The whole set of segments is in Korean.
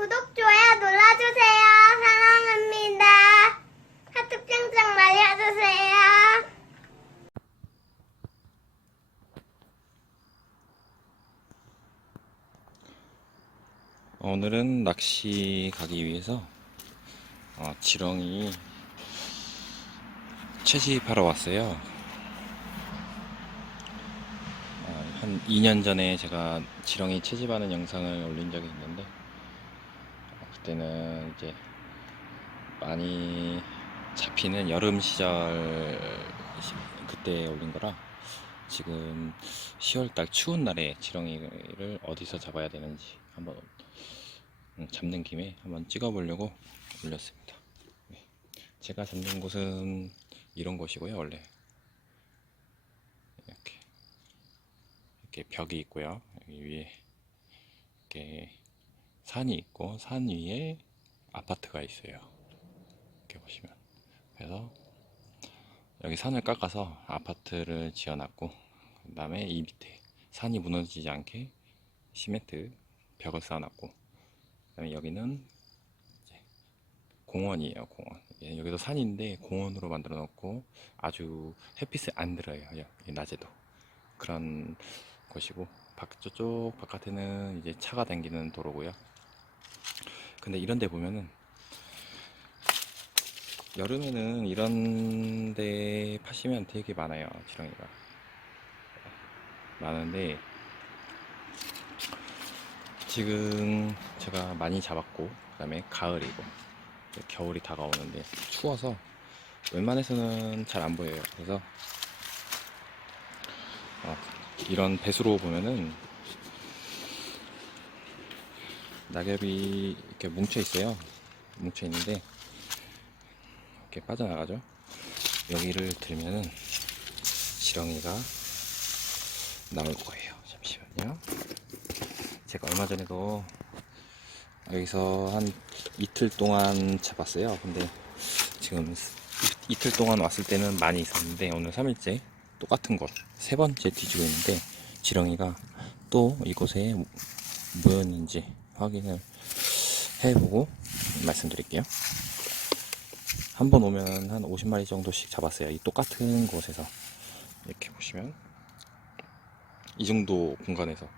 구독, 좋아요 눌러주세요. 사랑합니다. 하트 짱짱 날려주세요. 오늘은 낚시 가기 위해서 지렁이 채집하러 왔어요. 한 2년 전에 제가 지렁이 채집하는 영상을 올린 적이 있는데 그때는 이제 많이 잡히는 여름 시절 그때 올린 거라 지금 10월달 추운 날에 지렁이를 어디서 잡아야 되는지 한번 잡는 김에 한번 찍어보려고 올렸습니다. 네. 제가 잡는 곳은 이런 곳이고요. 원래 이렇게 벽이 있고요. 여기 위에 이렇게 산이 있고 산 위에 아파트가 있어요. 이렇게 보시면. 그래서 여기 산을 깎아서 아파트를 지어놨고 그 다음에 이 밑에 산이 무너지지 않게 시멘트 벽을 쌓아놨고 그 다음에 여기는 공원이에요. 공원. 예, 여기도 산인데 공원으로 만들어 놓고 아주 햇빛을 안 들어요. 낮에도 그런 곳이고 저쪽 바깥에는 이제 차가 다니는 도로고요. 근데 이런 데 보면은 여름에는 이런 데 파시면 되게 많아요. 지렁이가 많은데 지금 제가 많이 잡았고 그 다음에 가을이고 겨울이 다가오는데 추워서 웬만해서는 잘 안 보여요. 그래서 이런 배수로 보면은 낙엽이 이렇게 뭉쳐 있어요. 뭉쳐 있는데 이렇게 빠져나가죠. 여기를 들면은 지렁이가 나올 거예요. 잠시만요. 제가 얼마 전에도 여기서 한 이틀 동안 잡았어요. 근데 지금 이틀 동안 왔을 때는 많이 있었는데 오늘 3일째 똑같은 곳 세 번째 뒤지고 있는데 지렁이가 또 이곳에 뭐였는지 확인을 해보고 말씀드릴게요. 한 번 오면 한 50마리 정도씩 잡았어요. 이 똑같은 곳에서. 이렇게 보시면 이 정도 공간에서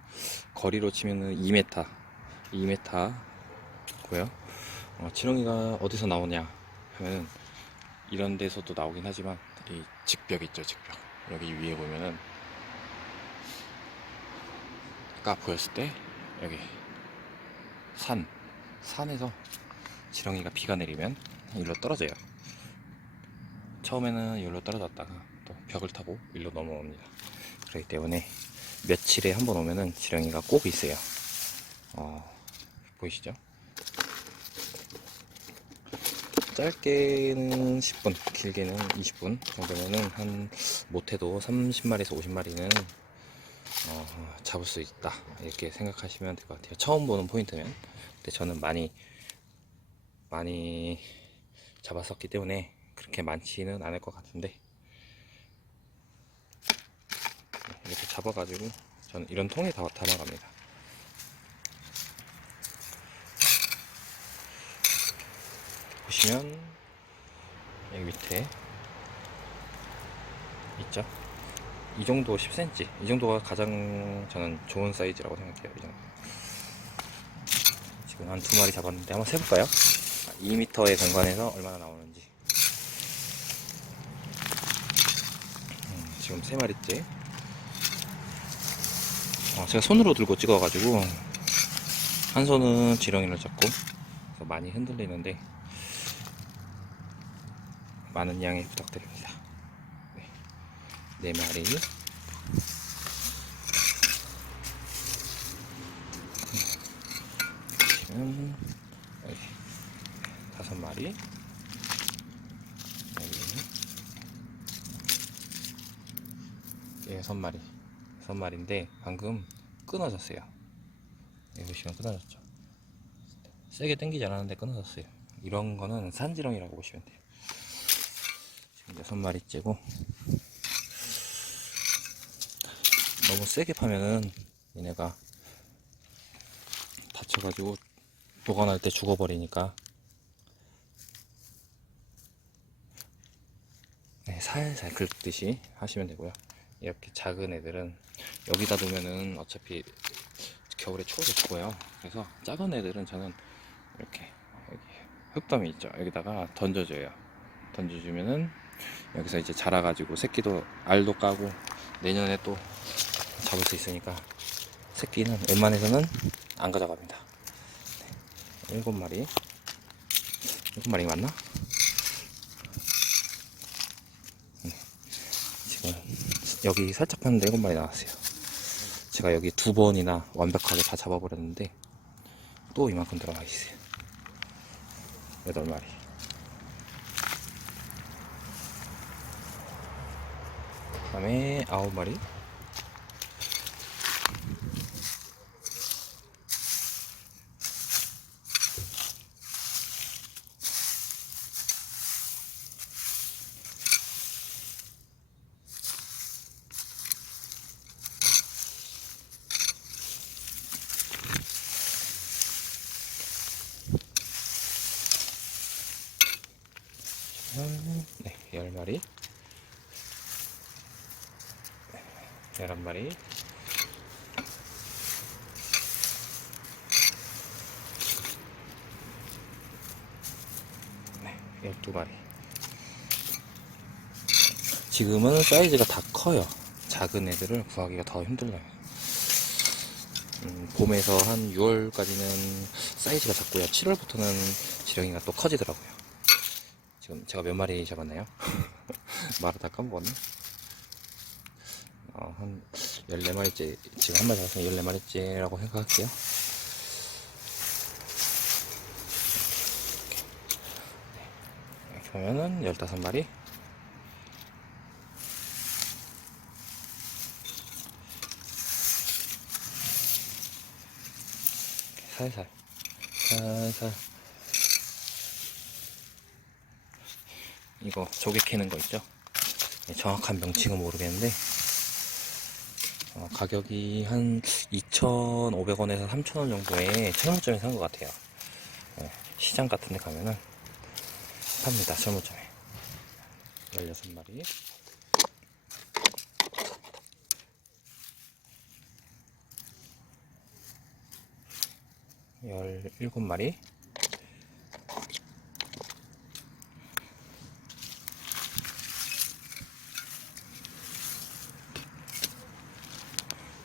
거리로 치면은 2m 고요. 지렁이가 어디서 나오냐 하면 이런 데서도 나오긴 하지만 이 직벽 있죠. 직벽 여기 위에 보면은 아까 보였을 때 여기 산에서 지렁이가 비가 내리면 일로 떨어져요. 처음에는 일로 떨어졌다가 또 벽을 타고 일로 넘어옵니다. 그렇기 때문에 며칠에 한 번 오면은 지렁이가 꼭 있어요. 보이시죠? 짧게는 10분, 길게는 20분 정도면은 한 못해도 30마리에서 50마리는 잡을 수 있다 이렇게 생각하시면 될 것 같아요. 처음 보는 포인트면. 근데 저는 많이 잡았었기 때문에 그렇게 많지는 않을 것 같은데 이렇게 잡아가지고 저는 이런 통에 다 담아갑니다. 보시면 여기 밑에 있죠? 이 정도 10cm 이 정도가 가장 저는 좋은 사이즈라고 생각해요. 이 정도. 지금 한 2마리 잡았는데 한번 세볼까요? 2m의 공간에서 얼마나 나오는지. 지금 3마리째. 제가 손으로 들고 찍어가지고 한 손은 지렁이를 잡고 그래서 많이 흔들리는데 많은 양해 부탁드립니다. 네 마리. 지금 여기 5마리. 여기 6마리. 6마리인데 방금 끊어졌어요. 여기 보시면 끊어졌죠. 세게 당기지 않았는데 끊어졌어요. 이런 거는 산지렁이라고 보시면 돼요. 지금 6마리째고 너무 세게 파면은 얘네가 다쳐가지고 보관할 때 죽어버리니까 네, 살살 긁듯이 하시면 되고요. 이렇게 작은 애들은 여기다 두면은 어차피 겨울에 추워서 죽어요. 그래서 작은 애들은 저는 이렇게 여기 흙더미 있죠, 여기다가 던져줘요. 던져주면은 여기서 이제 자라가지고 새끼도 알도 까고 내년에 또 잡을 수 있으니까 새끼는 웬만해서는 안 가져갑니다. 7마리. 7마리 맞나? 지금 여기 살짝 봤는데 7마리 나왔어요. 제가 여기 2번이나 완벽하게 다 잡아버렸는데 또 이만큼 들어가 있어요. 8마리. 그 다음에 9마리. 네, 10마리. 11마리. 네, 12마리. 지금은 사이즈가 다 커요. 작은 애들을 구하기가 더 힘들어요. 봄에서 한 6월까지는 사이즈가 작고요. 7월부터는 지렁이가 또 커지더라고요. 지금 제가 몇 마리 잡았나요? 말을 다 까먹었네. 한 14마리째, 지금 한 마리 잡았으면 14마리째라고 생각할게요. 이렇게 보면은 15마리. 살살, 살살. 이거 조개 캐는 거 있죠? 정확한 명칭은 모르겠는데, 가격이 한 2,500원에서 3,000원 정도의 철물점에 산 것 같아요. 시장 같은 데 가면은 팝니다, 철물점에. 16마리. 17마리.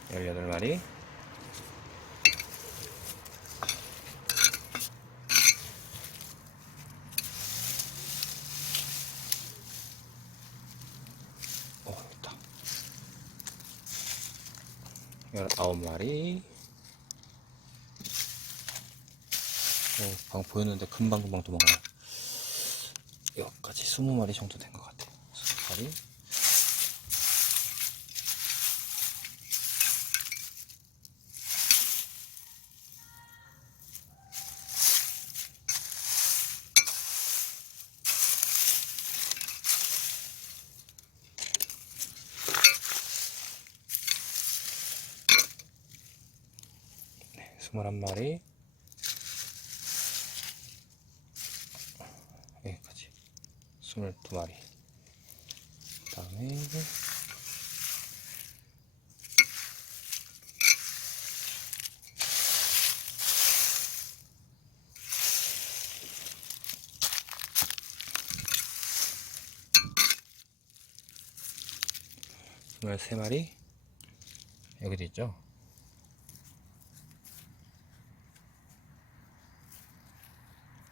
18마리. 19마리. 방금 보였는데 금방금방 도망가요. 여기까지 20마리 정도 된 것 같아요. 20마리. 네, 21마리. 여기까지 22마리. 그 다음에 23마리. 여기도 있죠?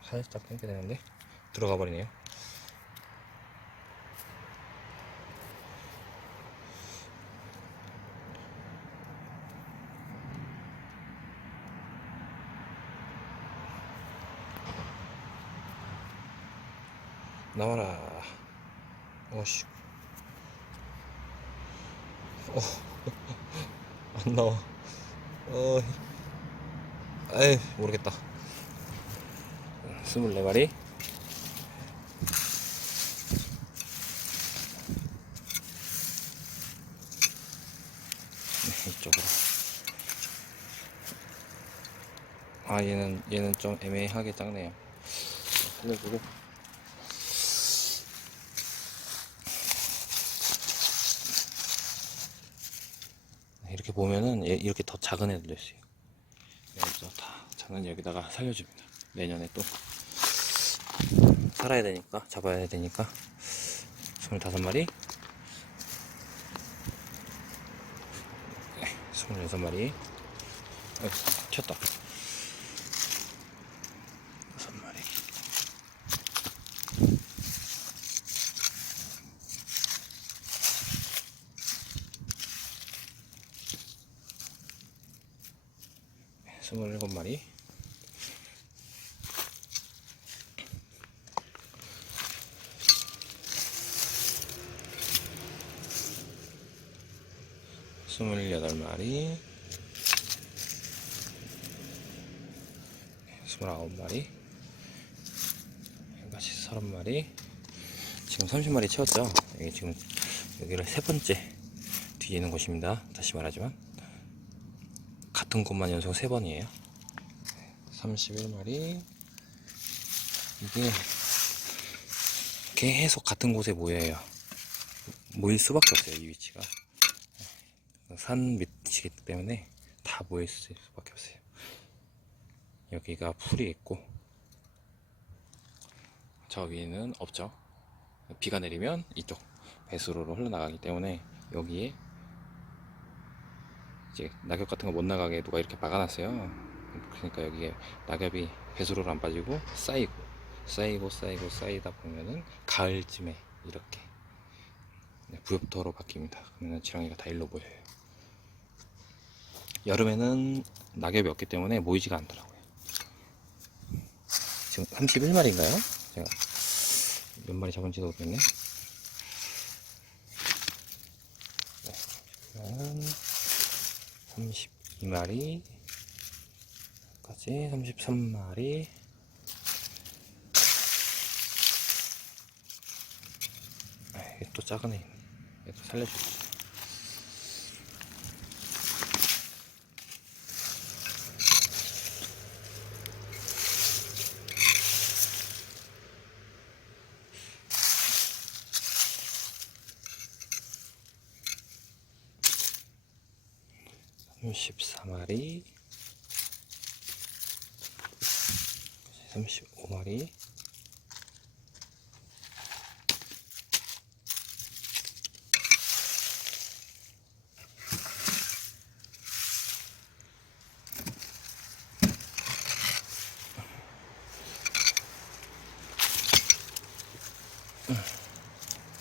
살짝 끊게 되는데 들어가 버리네요. 나와라. 어씨. 안 나와. 에이, 모르겠다. 24마리. 네, 이쪽으로. 아, 얘는 좀 애매하게 작네요. 살려주고. 이렇게 보면은 이렇게 더 작은 애들도 있어요. 여기서 다 작은 여기다가 살려줍니다. 내년에 또 살아야 되니까, 잡아야 되니까. 25마리, 26마리. 튀었다. 6마리. 네, 27마리. 28마리. 29마리. 여기까지 30마리. 지금 30마리 채웠죠? 여기 지금 여기를 세 번째 뒤지는 곳입니다. 다시 말하지만 같은 곳만 연속 3번이에요. 31마리. 이게 계속 같은 곳에 모여요. 모일 수밖에 없어요. 이 위치가 산 밑이기 때문에 다 모일 수밖에 없어요. 여기가 풀이 있고 저 위에는 없죠. 비가 내리면 이쪽 배수로로 흘러나가기 때문에 여기에 이제 낙엽 같은 거 못 나가게 누가 이렇게 막아놨어요. 그러니까 여기에 낙엽이 배수로로 안 빠지고 쌓이다 보면은 가을쯤에 이렇게 부엽도로 바뀝니다. 그러면 지렁이가 다 일로 모여요. 여름에는 낙엽이 없기 때문에 모이지가 않더라고요. 지금 31마리인가요? 제가 몇 마리 잡은지도 모르겠네. 네, 32마리 까지 33마리. 이게 또 작은 애 있네. 얘도 살려주고. (34마리) 35마리.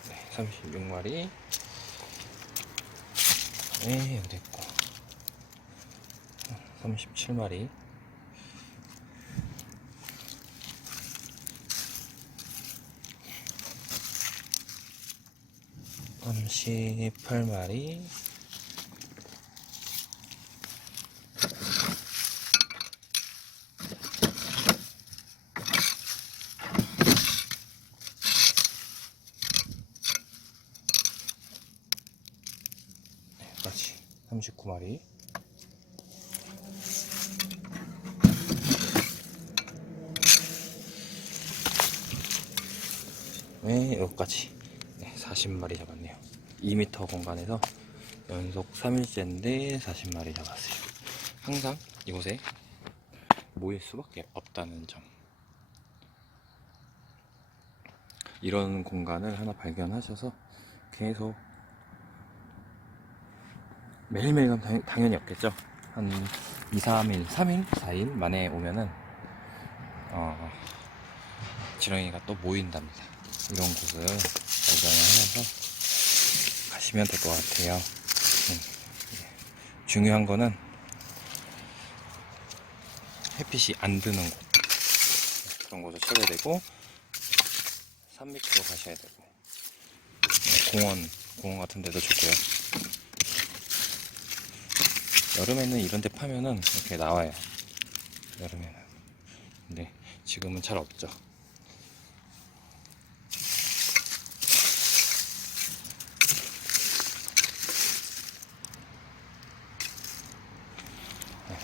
네, 36마리. 네, 여기 있고. 37마리. 38마리. 39마리. 네, 여기까지. 네, 40마리 잡았네요. 2m 공간에서 연속 3일째인데 40마리 잡았어요. 항상 이곳에 모일 수밖에 없다는 점. 이런 공간을 하나 발견하셔서 계속 매일매일 가면 당연히 없겠죠. 한 2, 3일, 3일, 4일 만에 오면은 지렁이가 또 모인답니다. 이런 곳을 발견을 하셔서 가시면 될 것 같아요. 중요한 거는 햇빛이 안 드는 곳, 그런 곳을 찾아야 되고, 산 밑으로 가셔야 되고, 공원 같은 데도 좋고요. 여름에는 이런 데 파면은 이렇게 나와요. 여름에는. 근데 지금은 잘 없죠.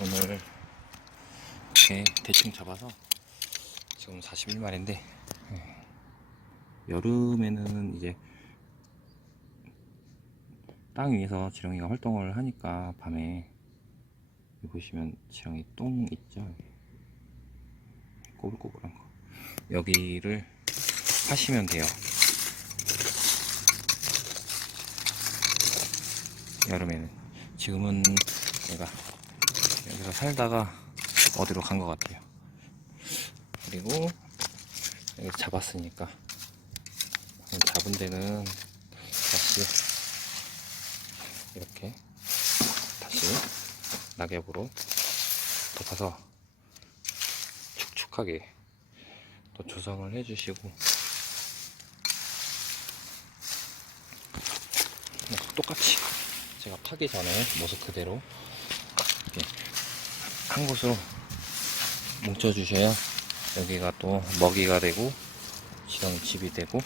오늘 이렇게 대충 잡아서 지금 41마리인데 여름에는 이제 땅 위에서 지렁이가 활동을 하니까 밤에 여기 보시면 지렁이 똥 있죠? 꼬불꼬불한 거 여기를 하시면 돼요. 여름에는. 지금은 내가 여기서 살다가 어디로 간 것 같아요. 그리고 여기 잡았으니까 잡은 데는 다시 이렇게 다시 낙엽으로 덮어서 축축하게 또 조성을 해주시고 똑같이 제가 파기 전에 모습 그대로 이렇게 한 곳으로 뭉쳐 주셔야 여기가 또 먹이가 되고 지렁이 집이 되고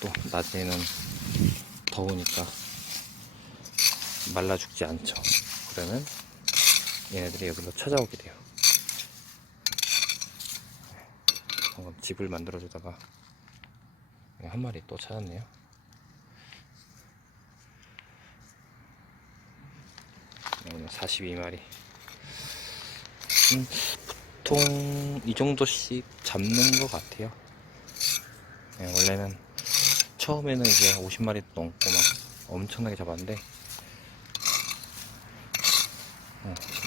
또 낮에는 더우니까 말라 죽지 않죠. 그러면 얘네들이 여기로 찾아오게 돼요. 방금 집을 만들어 주다가 한 마리 또 찾았네요. 오늘 42마리. 보통 이 정도씩 잡는 것 같아요. 원래는 처음에는 이제 50마리 넘고 막 엄청나게 잡았는데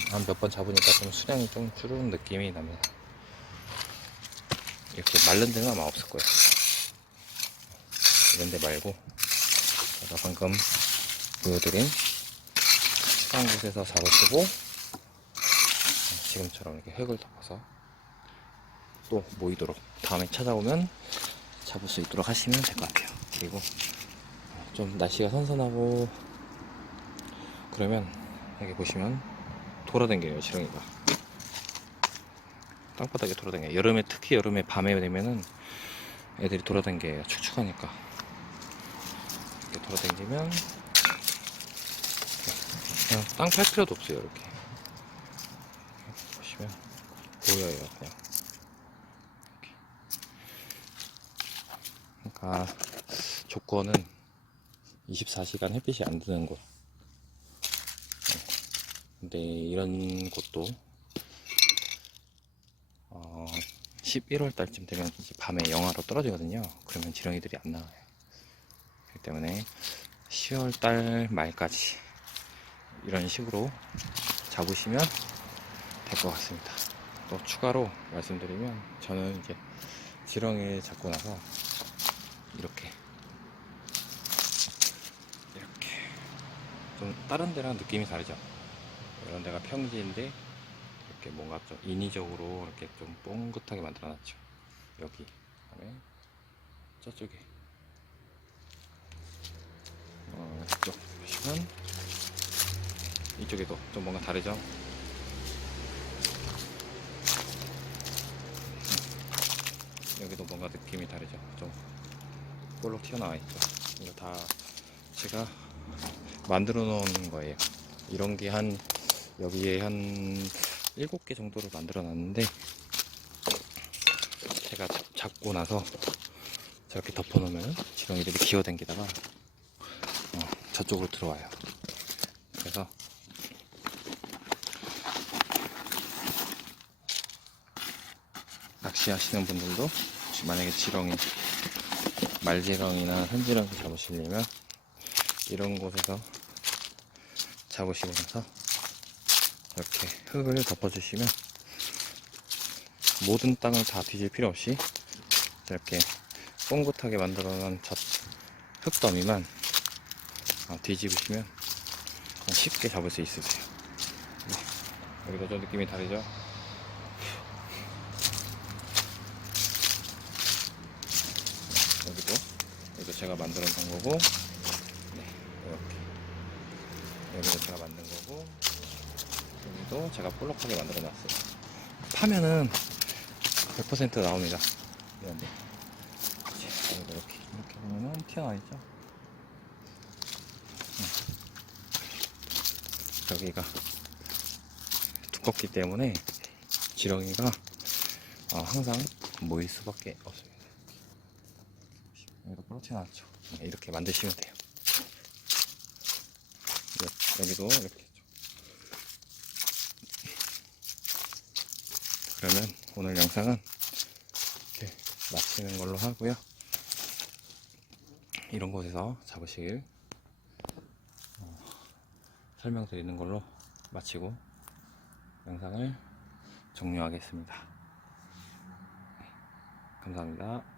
한 몇 번 잡으니까 좀 수량이 좀 줄은 느낌이 납니다. 이렇게 마른 데는 아마 없을 거예요. 이런 데 말고 제가 방금 보여드린 한 곳에서 잡으시고 지금처럼 이렇게 흙을 덮어서 또 모이도록 다음에 찾아오면 잡을 수 있도록 하시면 될 것 같아요. 그리고 좀 날씨가 선선하고 그러면 여기 보시면 돌아다녀요. 지렁이가 땅바닥에 돌아다녀요. 여름에 특히 여름에 밤에 되면은 애들이 돌아다녀요. 축축하니까 이렇게 돌아다니면 그냥 땅 팔 필요도 없어요. 이렇게 보시면 보여요. 그냥 이렇게. 그러니까 조건은 24시간 햇빛이 안 드는 곳. 근데 이런 곳도 11월 달쯤 되면 이제 밤에 영하로 떨어지거든요. 그러면 지렁이들이 안 나와요. 그렇기 때문에 10월 달 말까지 이런 식으로 잡으시면 될 것 같습니다. 또 추가로 말씀드리면 저는 이제 지렁이를 잡고 나서 이렇게 좀 다른 데랑 느낌이 다르죠. 이런 데가 평지인데 이렇게 뭔가 좀 인위적으로 이렇게 좀 뽕긋하게 만들어 놨죠. 여기 그다음에 저쪽에 이쪽 보시면 이쪽에도 좀 뭔가 다르죠. 여기도 뭔가 느낌이 다르죠. 좀 볼록 튀어나와 있죠. 이거 다 제가 만들어 놓은 거예요. 이런 게 여기에 한 7개 정도를 만들어 놨는데 제가 잡고 나서 저렇게 덮어 놓으면 지렁이들이 기어다니다가 저쪽으로 들어와요. 그래서 낚시하시는 분들도 만약에 말지렁이나 산지렁이 잡으시려면 이런 곳에서 잡으시고 나서 이렇게 흙을 덮어주시면 모든 땅을 다 뒤질 필요 없이 이렇게 뽕긋하게 만들어 놓은 흙더미만 뒤집으시면 쉽게 잡을 수 있으세요. 여기도 좀 느낌이 다르죠? 여기도 제가 만들어 놓은 거고, 이렇게 여기도 제가 만든 거고, 여기도 제가 볼록하게 만들어 놨어요. 파면은 100% 나옵니다. 이런데 이렇게 보면은 튀어나와 있죠. 여기가 두껍기 때문에 지렁이가 항상 모일 수밖에 없습니다. 여기도 그렇진 않죠. 이렇게 만드시면 돼요. 여기도 이렇게. 그러면 오늘 영상은 이렇게 마치는 걸로 하고요. 이런 곳에서 잡으시길 설명드리는 걸로 마치고 영상을 종료하겠습니다. 감사합니다.